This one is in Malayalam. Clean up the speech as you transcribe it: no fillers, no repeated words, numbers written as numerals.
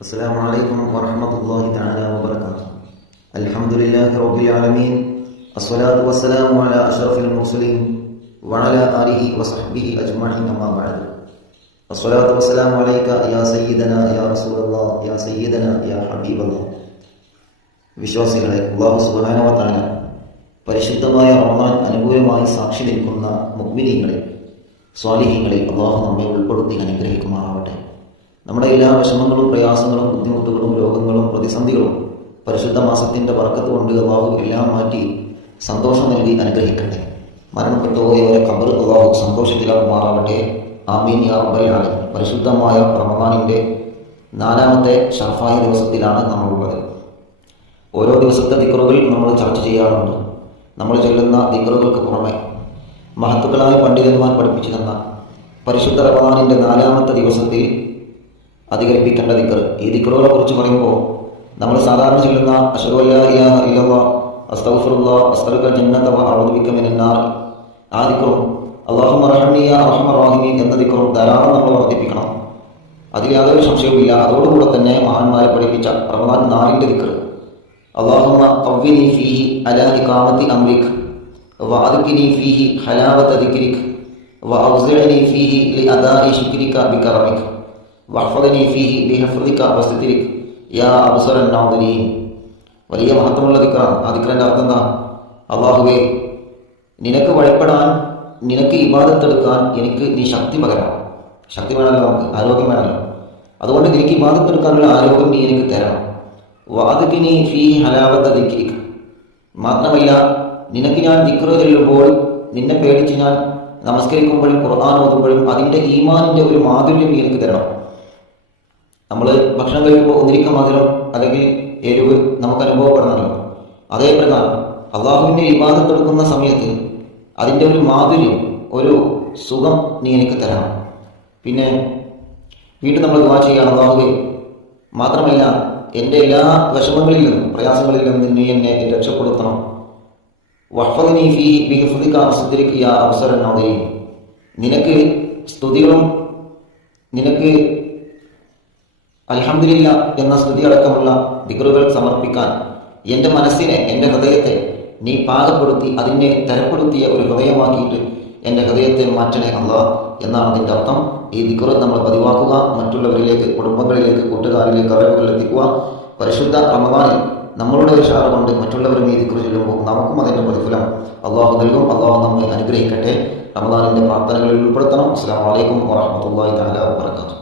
السلام عليكم ورحمة الله تعالى وبركاته. الحمد لله رب العالمين، الصلاة والسلام على أشرف المرسلين وعلى آله وصحبه أجمعين، أما بعد. الصلاة والسلام عليك يا سيدنا يا رسول الله يا سيدنا يا حبيب الله. വിശ്വാസികളെ, അല്ലാഹു സുബ്ഹാനഹു വ തആല പരിശുദ്ധമായ റമദാൻ അനുകൂലമായി സാക്ഷി നിൽക്കുന്ന മുഅ്മിനീങ്ങളിൽ സ്വാലിഹീങ്ങളിൽ അല്ലാഹു നമ്മെ ഉൾപ്പെടുത്തി അനുഗ്രഹിക്കുമാറാവട്ടെ. നമ്മുടെ എല്ലാ വിഷമങ്ങളും പ്രയാസങ്ങളും ബുദ്ധിമുട്ടുകളും രോഗങ്ങളും പ്രതിസന്ധികളും പരിശുദ്ധ മാസത്തിന്റെ ബർക്കത്ത് കൊണ്ട് അല്ലാഹു എല്ലാം മാറ്റി സന്തോഷം നൽകി അനുഗ്രഹിക്കട്ടെ. മരണപ്പെട്ടു പോയവരെ ഖബർ അല്ലാഹു സന്തോഷത്തിലാകുമാറാവട്ടെ. ആമീൻ യാ റബ്ബൽ ആലമീൻ. പരിശുദ്ധമായ റമദാനിന്റെ 4ാമത്തെ ഷർഫായ ദിവസത്തിലാണ് നമ്മളുള്ളത്. ഓരോ ദിവസത്തെ ദിക്റുകൾ നമ്മൾ ചർച്ച ചെയ്യാറുണ്ട്. നമ്മൾ ചൊല്ലുന്ന ദിക്റുകൾക്ക് പുറമെ മഹത്തുക്കളായ പണ്ഡിതന്മാർ പഠിപ്പിച്ചു തന്ന പരിശുദ്ധ റമദാനിന്റെ 4ാമത്തെ ദിവസത്തിൽ അധികരിപ്പിക്കേണ്ട ദിക്ർ. ഈ ദിക്റുകളെ കുറിച്ച് പറയുമ്പോൾ നമ്മൾ സാധാരണ ചൊല്ലുന്ന അശ്ഹദു അല്ലാ ഇലാഹ ഇല്ലല്ലാഹ് അസ്തഗ്ഫിറുല്ലാഹ് അസ്തഗ്ഫിറുൽ ജന്നത വ അഊദു ബിക മിനൻ നാർ, ആ ദിക്റും അല്ലാഹുമ്മ റഹ്മനി യാ അർഹമർ റഹീമീൻ എന്ന ദിക്റും ധാരാളം നമ്മൾ വർദ്ധിപ്പിക്കണം. അതിൽ യാതൊരു സംശയവുമില്ല. അതോടുകൂടെ തന്നെ മഹാന്മാരെ പഠിപ്പിച്ച റമദാൻ 4ന്റെ ദിക്ർ അല്ലാഹുമ്മ ഖവ്വിനി ഫീഹി അലാ ഇഖാമത്തി അംരിക് വ അദ്ഖിനി ഫീഹി ഹലാവത ദിക്രിക് വ ഔസിഅനി ഫീഹി ലിഅദാഇ ശുക്രിക ബികറമിക് വഹ്ഫദ്നി ഫീഹി ബിഹഫ്ദിക വസ്തിരിക് യാ അബ്സറൻ നാദിരീൻ. വലിയ മഹത്വമുള്ള ദിക്റാണ്. ആ ദിക്റിന്റെ അർത്ഥം എന്താ? അല്ലാഹുവേ, നിനക്ക് വഴിപ്പെടാൻ, നിനക്ക് ഇബാദത്തെടുക്കാൻ എനിക്ക് നീ ശക്തി പകരണം. ശക്തി വേണമല്ലോ, നമുക്ക് ആരോഗ്യം വേണമല്ലോ. അതുകൊണ്ട് നിനക്ക് ഇബാദത്തെടുക്കാനുള്ള ആരോഗ്യം നീ എനിക്ക് തരണം. വഅദ്ഖിനി ഫീഹി ഹലാവത ദിക്രിക്, മാത്രമല്ല നിനക്ക് ഞാൻ ദിക്ർ ചൊല്ലുമ്പോൾ, നിന്നെ പേടിച്ച് ഞാൻ നമസ്കരിക്കുമ്പോഴും ഖുർആൻ ഓതുമ്പോഴും അതിന്റെ ഈമാനിന്റെ ഒരു മാധുര്യം നീ എനിക്ക് തരണം. നമ്മൾ ഭക്ഷണം കഴിക്കുമ്പോൾ ഒന്നിരിക്ക മധുരം അല്ലെങ്കിൽ എരിവ് നമുക്ക് അനുഭവപ്പെടണമല്ലോ. അതേ പ്രകാരം അള്ളാഹുവിന്റെ ഇബാദത്തെടുക്കുന്ന സമയത്ത് അതിന്റെ ഒരു മാധുര്യം, ഒരു സുഖം നീ എനിക്ക് തരണം. പിന്നെ വീണ്ടും നമ്മൾ ദുആ ചെയ്യുകയാണ്, അല്ലാഹുവേ, മാത്രമല്ല എൻ്റെ എല്ലാ വിഷമങ്ങളിൽ നിന്നും പ്രയാസങ്ങളിൽ നിന്നും നീ എന്നെ രക്ഷപ്പെടുത്തണം. വഹ്ഫദ്നി ഫീഹി ബിഹിഫ്ദിക വസ്തിരിക് യാ അബ്സറൻ നാദിരീൻ. നിനക്ക് സ്തുതികളും നിനക്ക് അൽഹംദുലില്ലാ എന്ന സ്തുതി അടക്കമുള്ള ദിക്റുകൾ സമർപ്പിക്കാൻ എൻ്റെ മനസ്സിനെ, എൻ്റെ ഹൃദയത്തെ നീ പാകപ്പെടുത്തി അതിനെ തരപ്പെടുത്തിയ ഒരു ഹൃദയമാക്കിയിട്ട് എൻ്റെ ഹൃദയത്തെ മാറ്റണേ അല്ലാഹ് എന്നാണ് അതിൻ്റെ അർത്ഥം. ഈ ദിക്ർ നമ്മൾ പതിവാക്കുക, മറ്റുള്ളവരിലേക്ക്, കുടുംബങ്ങളിലേക്ക്, കൂട്ടുകാരിലേക്ക്, അറിവുകളിലെത്തിക്കുക. പരിശുദ്ധ റമദാനിൽ നമ്മളുടെ ഒരു ഷാർ കൊണ്ട് മറ്റുള്ളവരും ഈ ദിക്ർ ചൊല്ലുമ്പോൾ നമുക്കും അതിൻ്റെ പ്രതിഫലം അല്ലാഹു നൽകും. അല്ലാഹു നമ്മെ അനുഗ്രഹിക്കട്ടെ. റമദാനിന്റെ പ്രാർത്ഥനകളിൽ ഉൾപ്പെടുത്തണം. അസ്സലാമു അലൈക്കും വറഹ്മത്തുള്ളാഹി തആല വബറകാതുഹു.